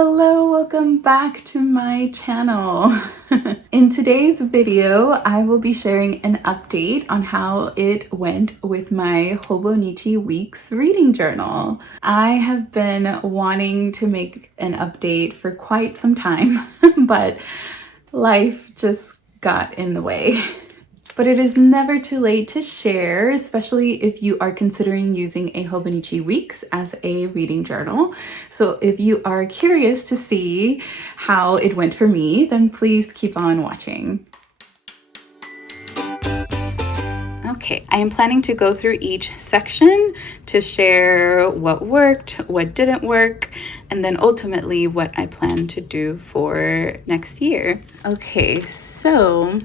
Hello, welcome back to my channel. In today's video, I will be sharing an update on how it went with my Hobonichi Weeks reading journal. I have been wanting to make an update for quite some time, but life just got in the way. But it is never too late to share, especially if you are considering using a Hobonichi Weeks as a reading journal. So if you are curious to see how it went for me, then please keep on watching. Okay, I am planning to go through each section to share what worked, what didn't work, and then ultimately what I plan to do for next year. Okay, so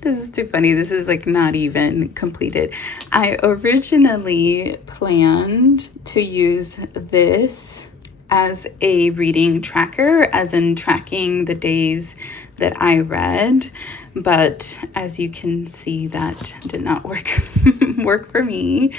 this is too funny. This is like not even completed. I originally planned to use this as a reading tracker, as in tracking the days that I read. But as you can see, that did not work for me.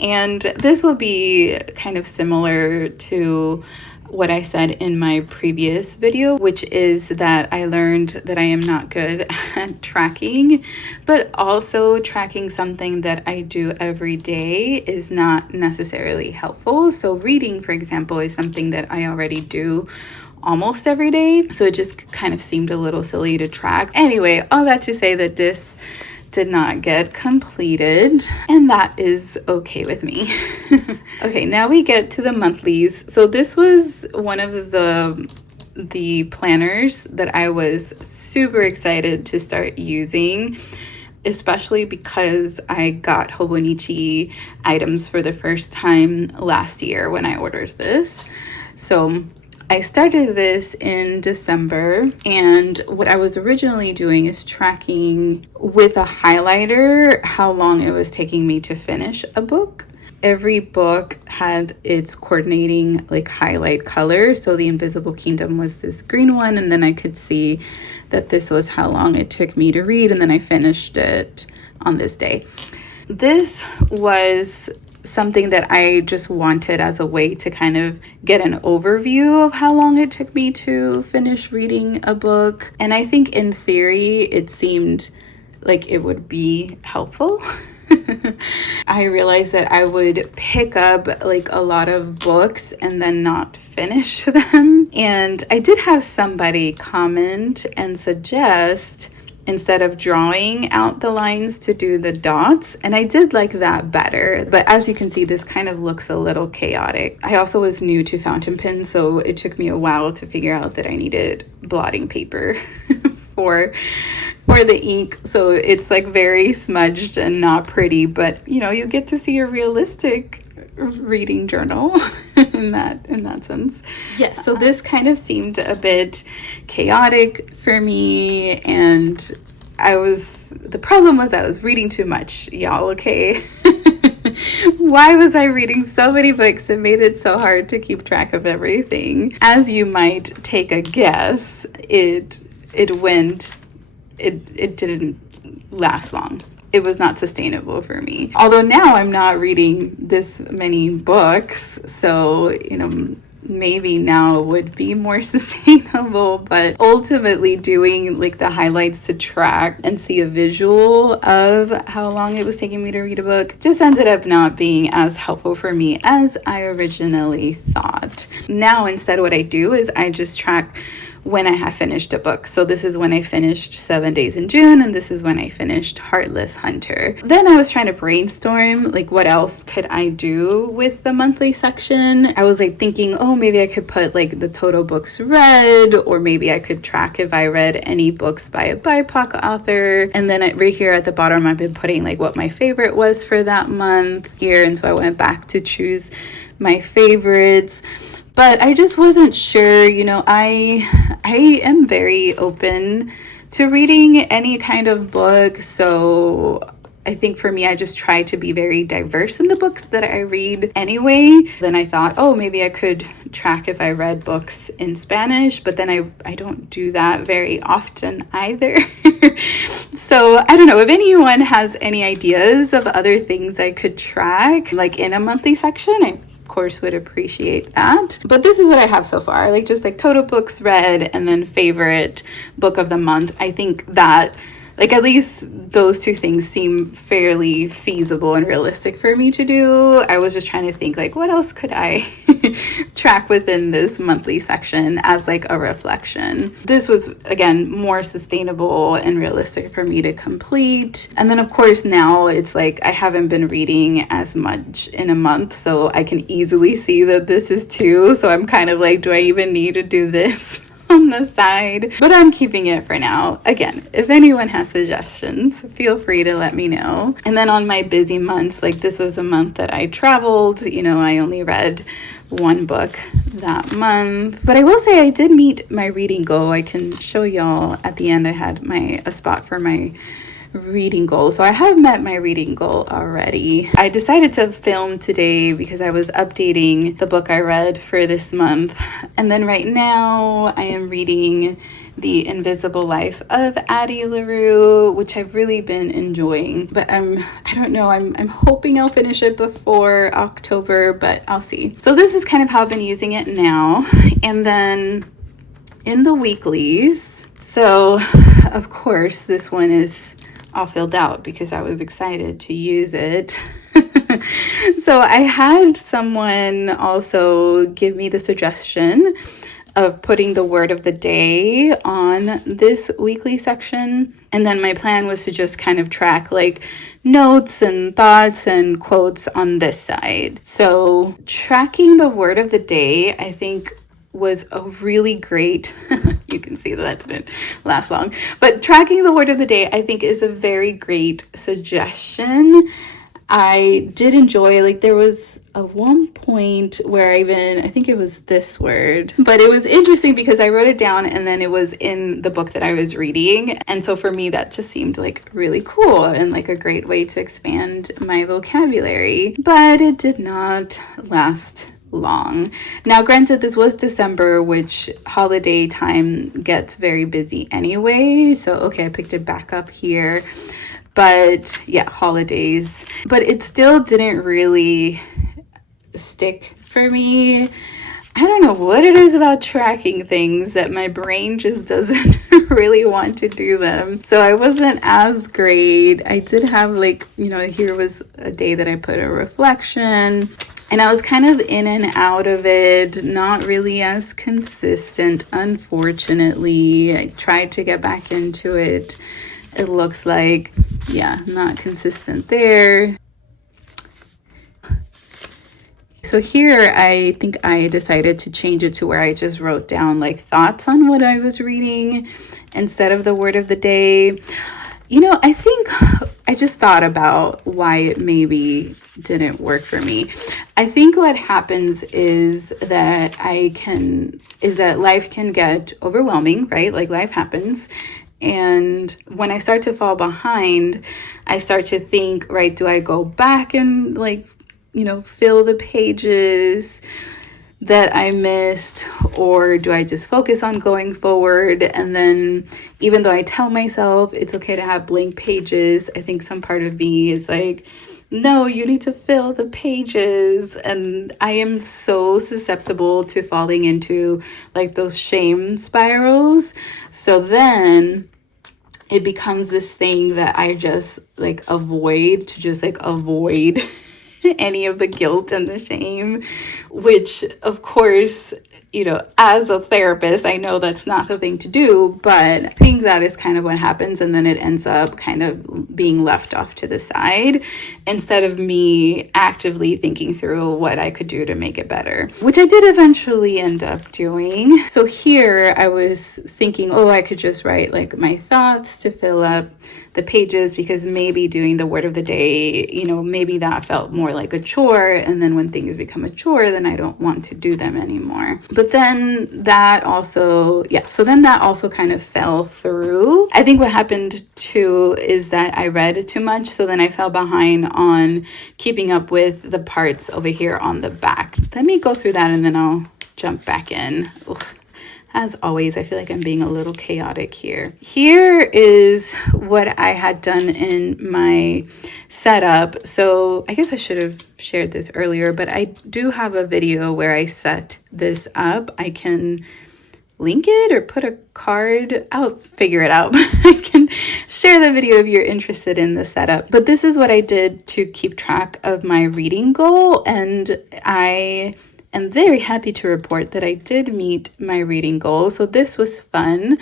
And this will be kind of similar to what I said in my previous video, which is that I learned that I am not good at tracking, but also tracking something that I do every day is not necessarily helpful. So reading, for example, is something that I already do almost every day. So it just kind of seemed a little silly to track. Anyway, all that to say that this did not get completed, and that is okay with me. Okay, now we get to the monthlies. So this was one of the planners that I was super excited to start using, especially because I got Hobonichi items for the first time last year when I ordered this. So I started this in December, and what I was originally doing is tracking with a highlighter how long it was taking me to finish a book. Every book had its coordinating like highlight color. So the Invisible Kingdom was this green one, and then I could see that this was how long it took me to read, and then I finished it on this day. This was something that I just wanted as a way to kind of get an overview of how long it took me to finish reading a book. And I think in theory, it seemed like it would be helpful. I realized that I would pick up like a lot of books and then not finish them. And I did have somebody comment and suggest instead of drawing out the lines to do the dots, and I did like that better. But as you can see, this kind of looks a little chaotic. I also was new to fountain pens, so it took me a while to figure out that I needed blotting paper for the ink, so it's like very smudged and not pretty, but you know, you get to see a realistic reading journal in that sense. Yeah, so this kind of seemed a bit chaotic for me, and the problem was I was reading too much, y'all, okay? Why was I reading so many books? It made it so hard to keep track of everything. As you might take a guess, it didn't last long. It was not sustainable for me. Although now I'm not reading this many books, so, you know, maybe now would be more sustainable, but ultimately doing like the highlights to track and see a visual of how long it was taking me to read a book just ended up not being as helpful for me as I originally thought. Now, instead, what I do is I just track when I have finished a book. So this is when I finished 7 Days in June, and this is when I finished Heartless Hunter. Then I was trying to brainstorm, like, what else could I do with the monthly section? I was like thinking, oh, maybe I could put like the total books read, or maybe I could track if I read any books by a BIPOC author. And then right here at the bottom, I've been putting like what my favorite was for that month here. And so I went back to choose my favorites. But I just wasn't sure, you know, I am very open to reading any kind of book. So I think for me, I just try to be very diverse in the books that I read anyway. Then I thought, oh, maybe I could track if I read books in Spanish, but then I don't do that very often either. So I don't know if anyone has any ideas of other things I could track, like in a monthly section. course would appreciate that. But this is what I have so far, like just like total books read and then favorite book of the month. I think that like at least those two things seem fairly feasible and realistic for me to do. I was just trying to think like what else could I track within this monthly section as like a reflection. This was again more sustainable and realistic for me to complete. And then of course now it's like I haven't been reading as much in a month, so I can easily see that this is two. So I'm kind of like, do I even need to do this on the side? But I'm keeping it for now. Again, if anyone has suggestions, feel free to let me know. And then on my busy months, like this was a month that I traveled, I only read one book that month. But I will say I did meet my reading goal. I can show y'all at the end. I had a spot for my reading goal. So I have met my reading goal already. I decided to film today because I was updating the book I read for this month. And then right now I am reading The Invisible Life of Addie LaRue, which I've really been enjoying. But I don't know, I'm hoping I'll finish it before October, but I'll see. So this is kind of how I've been using it now. And then in the weeklies, so of course this one is all filled out because I was excited to use it. So I had someone also give me the suggestion of putting the word of the day on this weekly section. And then my plan was to just kind of track like notes and thoughts and quotes on this side. So tracking the word of the day, I think was a really great, you can see that didn't last long, but tracking the word of the day, I think is a very great suggestion. I did enjoy, like there was a one point where I think it was this word, but it was interesting because I wrote it down and then it was in the book that I was reading. And so for me, that just seemed like really cool and like a great way to expand my vocabulary, but it did not last long. Now, granted, this was December, which holiday time gets very busy anyway. So, okay, I picked it back up here. But yeah, holidays. But it still didn't really stick for me. I don't know what it is about tracking things that my brain just doesn't really want to do them. So I wasn't as great. I did have like, here was a day that I put a reflection. And I was kind of in and out of it, not really as consistent, unfortunately. I tried to get back into it. It looks like, yeah, not consistent there. So here, I think I decided to change it to where I just wrote down like thoughts on what I was reading instead of the word of the day. I think I just thought about why it maybe didn't work for me. I think what happens is that life can get overwhelming, right? Like life happens. And when I start to fall behind, I start to think, right, do I go back and like, fill the pages that I missed, or do I just focus on going forward? And then even though I tell myself it's okay to have blank pages, I think some part of me is like, no, you need to fill the pages. And I am so susceptible to falling into like those shame spirals. So then it becomes this thing that I just like avoid any of the guilt and the shame, which of course, as a therapist, I know that's not the thing to do, but I think that is kind of what happens. And then it ends up kind of being left off to the side instead of me actively thinking through what I could do to make it better, which I did eventually end up doing. So here I was thinking, I could just write like my thoughts to fill up the pages, because maybe doing the word of the day, maybe that felt more like a chore. And then when things become a chore, then I don't want to do them anymore. But then that also kind of fell through. I think what happened too is that I read too much. So then I fell behind on keeping up with the parts over here on the back. Let me go through that and then I'll jump back in. As always, I feel like I'm being a little chaotic here. Here is what I had done in my setup. So I guess I should have shared this earlier, but I do have a video where I set this up. I can link it or put a card. I'll figure it out. I can share the video if you're interested in the setup. But this is what I did to keep track of my reading goal, and I am very happy to report that I did meet my reading goal. So this was fun.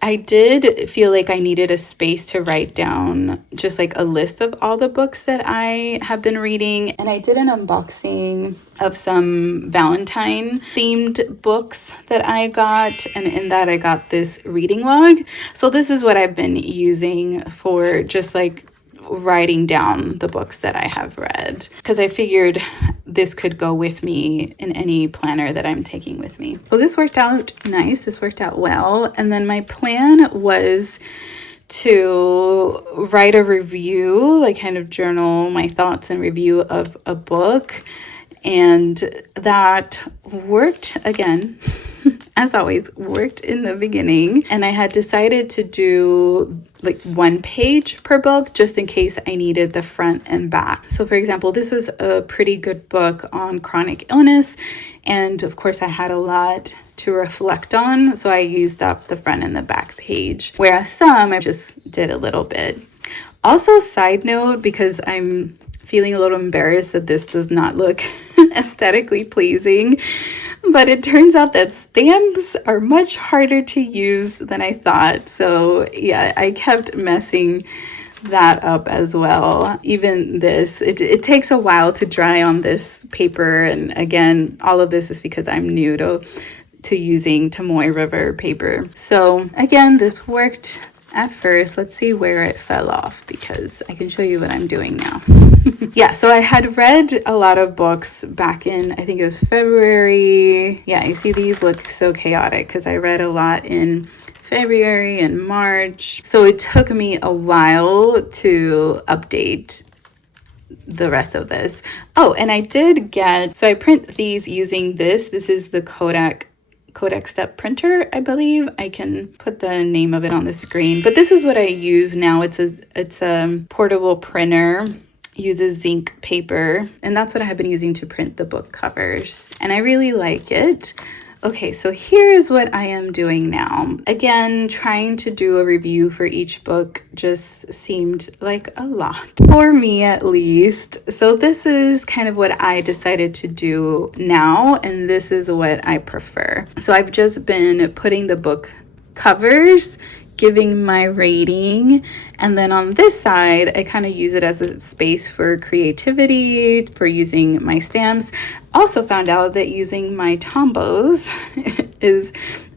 I did feel like I needed a space to write down just like a list of all the books that I have been reading. And I did an unboxing of some Valentine themed books that I got. And in that I got this reading log. So this is what I've been using for just like writing down the books that I have read, because I figured this could go with me in any planner that I'm taking with me. So this worked out nice. This worked out well. And then my plan was to write a review, like kind of journal my thoughts and review of a book. And that worked again. As always, worked in the beginning. And I had decided to do like 1 page per book just in case I needed the front and back. So for example, this was a pretty good book on chronic illness. And of course I had a lot to reflect on. So I used up the front and the back page. Whereas some I just did a little bit. Also, side note, because I'm feeling a little embarrassed that this does not look aesthetically pleasing, but it turns out that stamps are much harder to use than I thought. So yeah, I kept messing that up as well. Even this, it takes a while to dry on this paper. And again, all of this is because I'm new to using Tomoe River paper. So again, this worked at first. Let's see where it fell off, because I can show you what I'm doing now. Yeah, so I had read a lot of books back in, I think it was February. Yeah, you see these look so chaotic because I read a lot in February and March. So it took me a while to update the rest of this. Oh, and I did get, so I print these using this. This is the Kodak Step printer, I believe. I can put the name of it on the screen, but this is what I use now. It's a portable printer, uses zinc paper, and that's what I have been using to print the book covers, and I really like it. Okay, so here is what I am doing now. Again, trying to do a review for each book just seemed like a lot, for me at least. So this is kind of what I decided to do now, and this is what I prefer. So I've just been putting the book covers, giving my rating, and then on this side I kind of use it as a space for creativity, for using my stamps. Also found out that using my Tombos is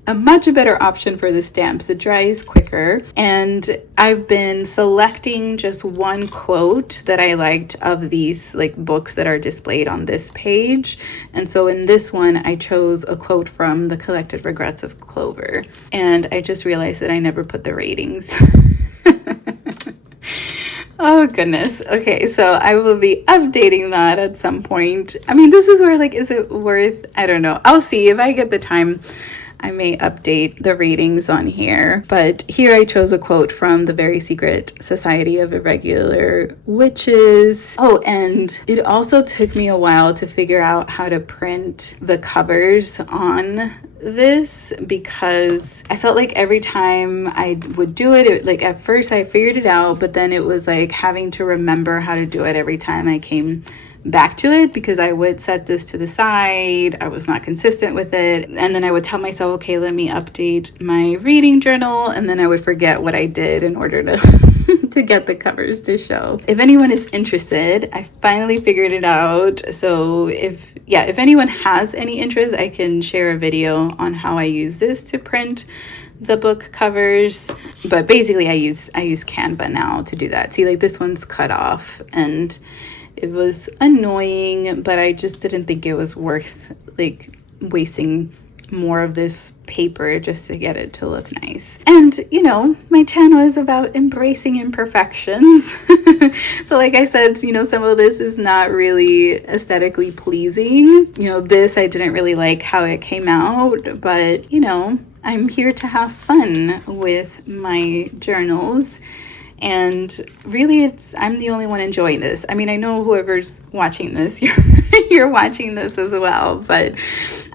a much better option for the stamps. It dries quicker, and I've been selecting just one quote that I liked of these like books that are displayed on this page. And so in this one I chose a quote from The Collected Regrets of Clover, and I just realized that I never put the ratings. Oh goodness. Okay, so I will be updating that at some point. I mean, this is where like, is it worth, I don't know. I'll see if I get the time. I may update the ratings on here, but here I chose a quote from The Very Secret Society of Irregular Witches. Oh, and it also took me a while to figure out how to print the covers on this, because I felt like every time I would do it, like at first I figured it out, but then it was like having to remember how to do it every time I came back to it, because I would set this to the side. I was not consistent with it. And then I would tell myself, okay, let me update my reading journal. And then I would forget what I did in order to to get the covers to show. If anyone is interested, I finally figured it out. So if anyone has any interest, I can share a video on how I use this to print the book covers. But basically I use Canva now to do that. See, like this one's cut off, and it was annoying, but I just didn't think it was worth like wasting more of this paper just to get it to look nice. And you know, my channel is about embracing imperfections. So like I said, you know, some of this is not really aesthetically pleasing. You know, this I didn't really like how it came out, but you know, I'm here to have fun with my journals. And really, I'm the only one enjoying this. I mean, I know whoever's watching this, you're watching this as well, but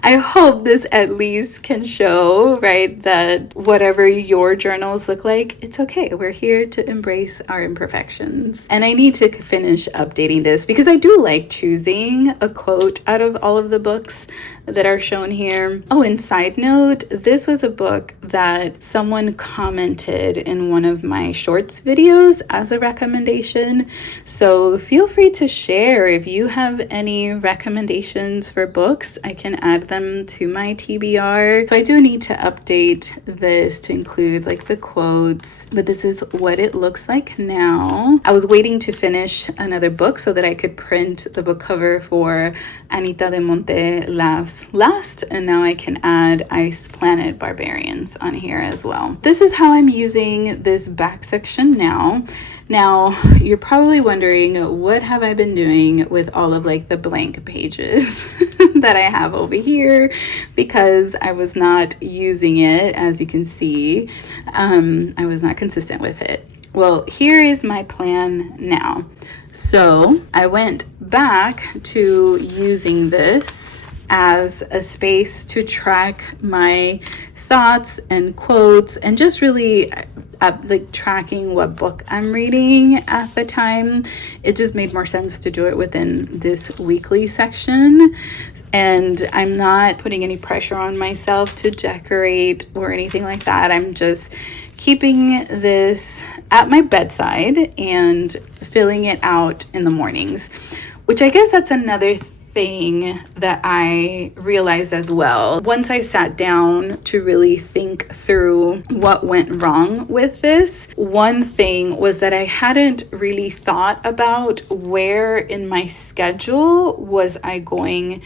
I hope this at least can show, right, that whatever your journals look like, it's okay. We're here to embrace our imperfections. And I need to finish updating this because I do like choosing a quote out of all of the books that are shown here. Oh, and side note, this was a book that someone commented in one of my shorts videos as a recommendation. So feel free to share if you have any recommendations for books. I can add them to my TBR. So I do need to update this to include like the quotes, but this is what it looks like now. I was waiting to finish another book so that I could print the book cover for Anita de Monte Laughs Last, and now I can add Ice Planet Barbarians on here as well. This is how I'm using this back section now. Now, you're probably wondering, what have I been doing with all of like the blank pages that I have over here, because I was not using it, as you can see. I was not consistent with it. Well, here is my plan now. So I went back to using this as a space to track my thoughts and quotes and just really like tracking what book I'm reading at the time. It just made more sense to do it within this weekly section. And I'm not putting any pressure on myself to decorate or anything like that. I'm just keeping this at my bedside and filling it out in the mornings, which I guess that's another thing that I realized as well. Once I sat down to really think through what went wrong with this, one thing was that I hadn't really thought about where in my schedule was I going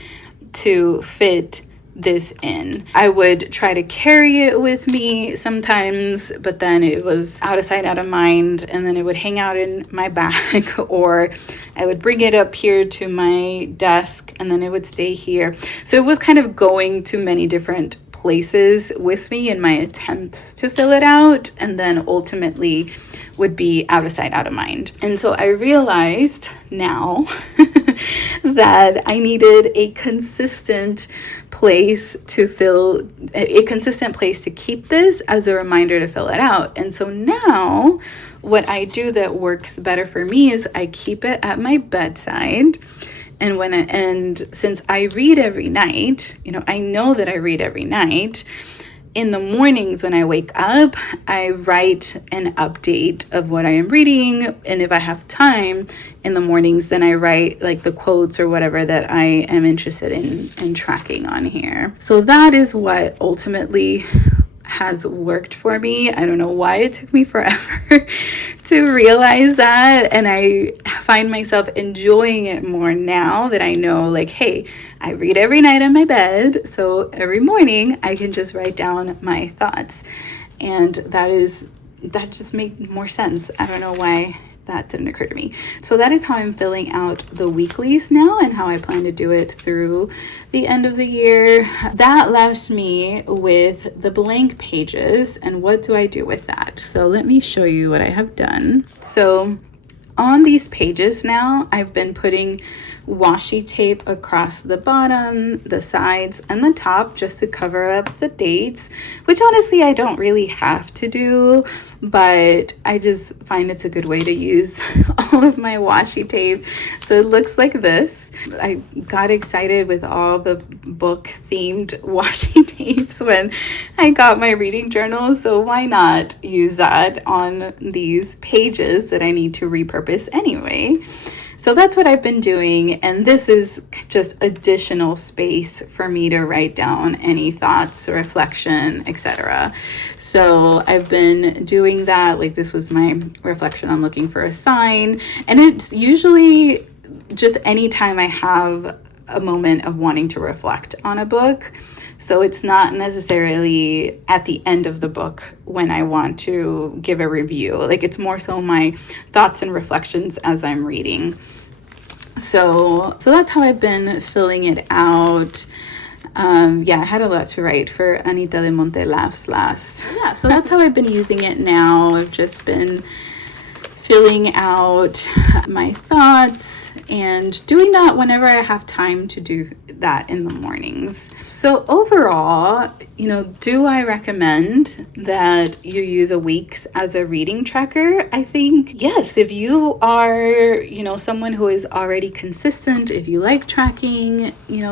to fit this in. I would try to carry it with me sometimes, but then it was out of sight, out of mind, and then it would hang out in my bag, or I would bring it up here to my desk and then it would stay here. So it was kind of going to many different places with me in my attempts to fill it out, and then ultimately would be out of sight, out of mind. And so I realized now that I needed a consistent place to fill, a consistent place to keep this as a reminder to fill it out. And so now what I do that works better for me is I keep it at my bedside. And since I read every night, you know, I know that I read every night. In the mornings when I wake up, I write an update of what I am reading. And if I have time in the mornings, then I write like the quotes or whatever that I am interested in tracking on here. So that is what ultimately has worked for me. I don't know why it took me forever to realize that, and I find myself enjoying it more now that I know, like, hey, I read every night on my bed, so every morning I can just write down my thoughts, and that just made more sense. I don't know why that didn't occur to me. So that is how I'm filling out the weeklies now and how I plan to do it through the end of the year. That left me with the blank pages, and what do I do with that? So let me show you what I have done. So on these pages now, I've been putting washi tape across the bottom, the sides, and the top just to cover up the dates, which honestly I don't really have to do, but I just find it's a good way to use all of my washi tape. So it looks like this. I got excited with all the book themed washi tapes when I got my reading journal, so why not use that on these pages that I need to repurpose anyway. So that's what I've been doing, and this is just additional space for me to write down any thoughts, reflection, etc. So I've been doing that. Like, this was my reflection on looking for a sign, and it's usually just anytime I have a moment of wanting to reflect on a book. So it's not necessarily at the end of the book when I want to give a review. Like, it's more so my thoughts and reflections as I'm reading. So that's how I've been filling it out. I had a lot to write for Anita de Monte Laughs last. Yeah, so that's how I've been using it now. I've just been filling out my thoughts and doing that whenever I have time to do that in the mornings. So overall, do I recommend that you use a week's as a reading tracker? I think yes. If you are, someone who is already consistent, if you like tracking,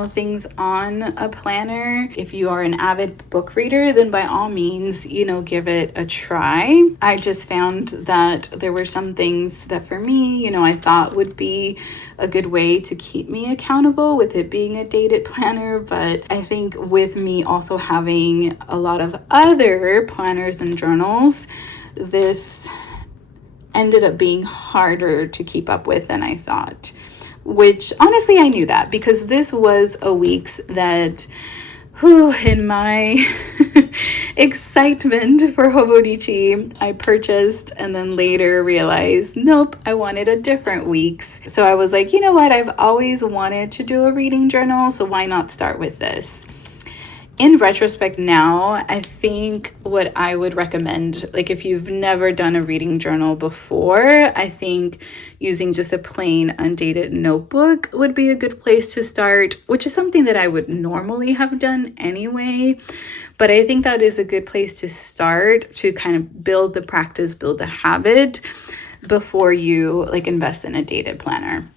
things on a planner, if you are an avid book reader, then by all means, give it a try. I just found that there were some things that for me, I thought would be a good way to keep me accountable with it being a dated planner. But I think with me also having a lot of other planners and journals, this ended up being harder to keep up with than I thought, which honestly I knew that, because this was a week's that in my excitement for Hobonichi, I purchased and then later realized, nope, I wanted a different week's. So I was like, you know what? I've always wanted to do a reading journal, so why not start with this? In retrospect now, I think what I would recommend, like if you've never done a reading journal before, I think using just a plain undated notebook would be a good place to start, which is something that I would normally have done anyway. But I think that is a good place to start to kind of build the practice, build the habit before you invest in a dated planner.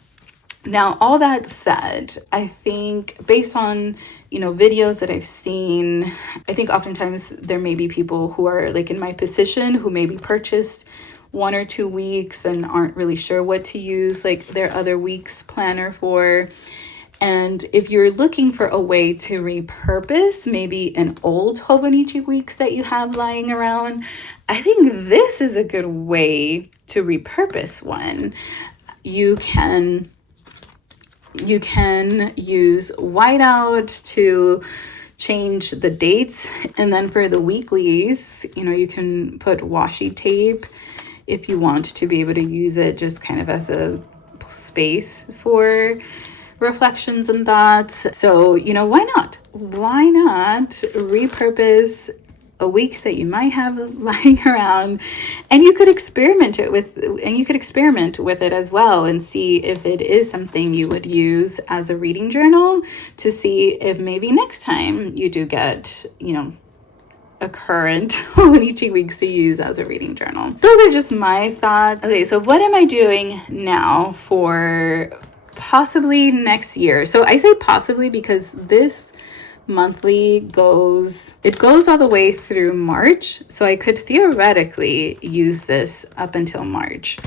Now, all that said, I think based on, videos that I've seen, I think oftentimes there may be people who are in my position who maybe purchased 1 or 2 weeks and aren't really sure what to use their other week's planner for. And if you're looking for a way to repurpose maybe an old Hobonichi weeks that you have lying around, I think this is a good way to repurpose one. You can use whiteout to change the dates. And then for the weeklies, you can put washi tape if you want to be able to use it just kind of as a space for reflections and thoughts. So, why not? Why not repurpose a week that you might have lying around, and you could experiment with it as well and see if it is something you would use as a reading journal, to see if maybe next time you do get, a current Hobonichi weeks to use as a reading journal. Those are just my thoughts. Okay, so what am I doing now for possibly next year? So I say possibly because this monthly goes all the way through March, so I could theoretically use this up until March.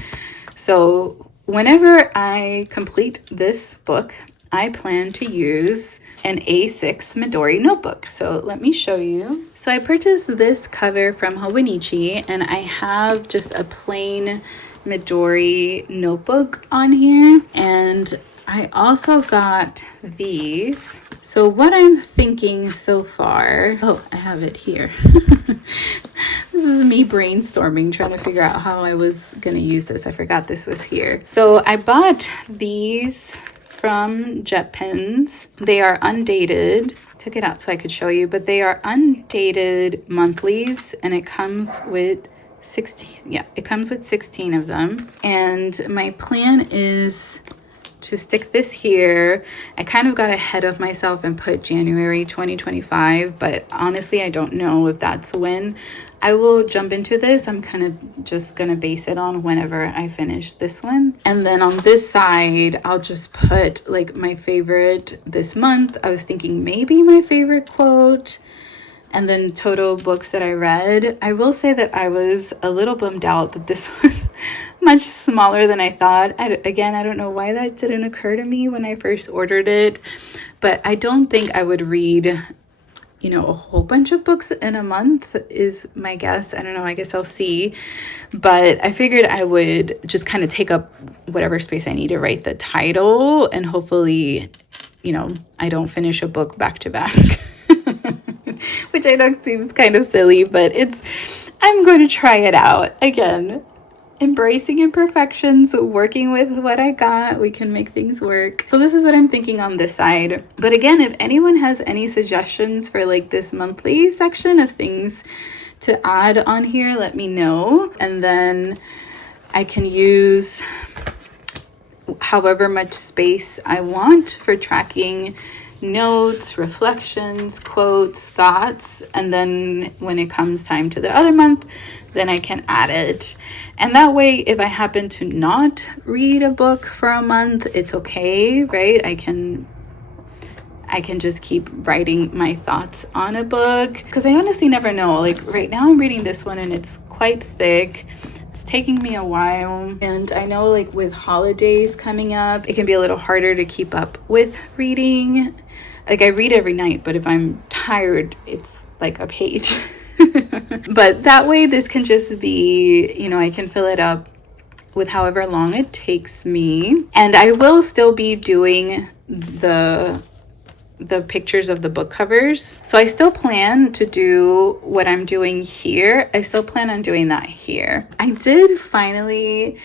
So whenever I complete this book, I plan to use an A6 Midori notebook. So let me show you. So I purchased this cover from Hobonichi, and I have just a plain Midori notebook on here, and I also got these. So what I'm thinking so far, I have it here. This is me brainstorming, trying to figure out how I was going to use this. I forgot this was here. So I bought these from Jet Pens. They are undated. Took it out so I could show you, but they are undated monthlies, and it comes with 16. Yeah, it comes with 16 of them. And my plan is to stick this here. I kind of got ahead of myself and put January 2025, but honestly, I don't know if that's when I will jump into this. I'm kind of just gonna base it on whenever I finish this one. And then on this side, I'll just put my favorite this month. I was thinking maybe my favorite quote, and then total books that I read. I will say that I was a little bummed out that this was much smaller than I thought. I don't know why that didn't occur to me when I first ordered it, but I don't think I would read, a whole bunch of books in a month is my guess. I don't know, I guess I'll see. But I figured I would just kind of take up whatever space I need to write the title, and hopefully, I don't finish a book back to back. which I know seems kind of silly, but I'm going to try it out. Again, embracing imperfections, working with what I got, we can make things work. So this is what I'm thinking on this side. But again, if anyone has any suggestions for like this monthly section of things to add on here, let me know. And then I can use however much space I want for tracking notes, reflections, quotes, thoughts, and then when it comes time to the other month, then I can add it. And that way, if I happen to not read a book for a month, it's okay, right? I can just keep writing my thoughts on a book, because I honestly never know. Like right now I'm reading this one and it's quite thick. It's taking me a while, and I know like with holidays coming up, it can be a little harder to keep up with reading. Like I read every night, but if I'm tired, it's like a page. But that way this can just be, you know, I can fill it up with however long it takes me. And I will still be doing the pictures of the book covers. So I still plan to do what I'm doing here. I still plan on doing that here. I did finally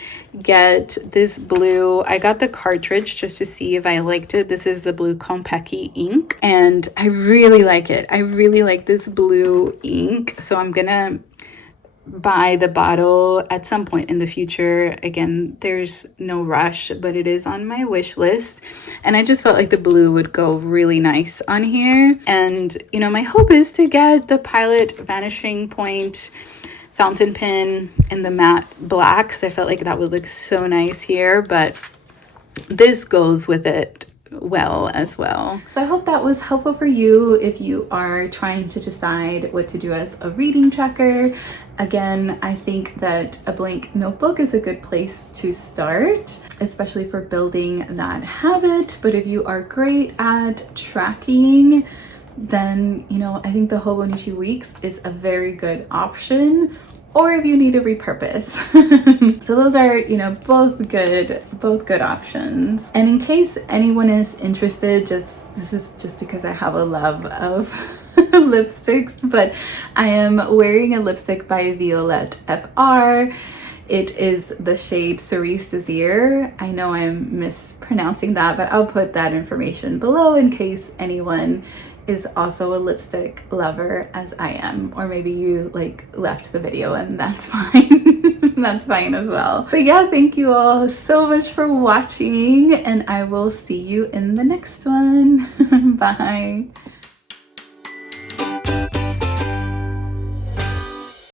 get this blue. I got the cartridge just to see if I liked it. This is the blue Konpeki ink, and I really like it. I really like this blue ink. So I'm gonna buy the bottle at some point in the future. Again, there's no rush, but it is on my wish list, and I just felt like the blue would go really nice on here. And you know, my hope is to get the Pilot Vanishing Point fountain pen in the matte blacks. I felt like that would look so nice here, but this goes with it well as well. So I hope that was helpful for you if you are trying to decide what to do as a reading tracker. Again, I think that a blank notebook is a good place to start, especially for building that habit. But if you are great at tracking, then, you know, I think the Hobonichi Weeks is a very good option, or if you need to repurpose. So those are, you know, both good options. And in case anyone is interested, this is just because I have a love of lipsticks, but I am wearing a lipstick by Violette FR. It is the shade Cerise Désir. I know I'm mispronouncing that, but I'll put that information below in case anyone is also a lipstick lover as I am, or maybe you like left the video and that's fine. That's fine as well. But yeah, thank you all so much for watching, and I will see you in the next one. Bye.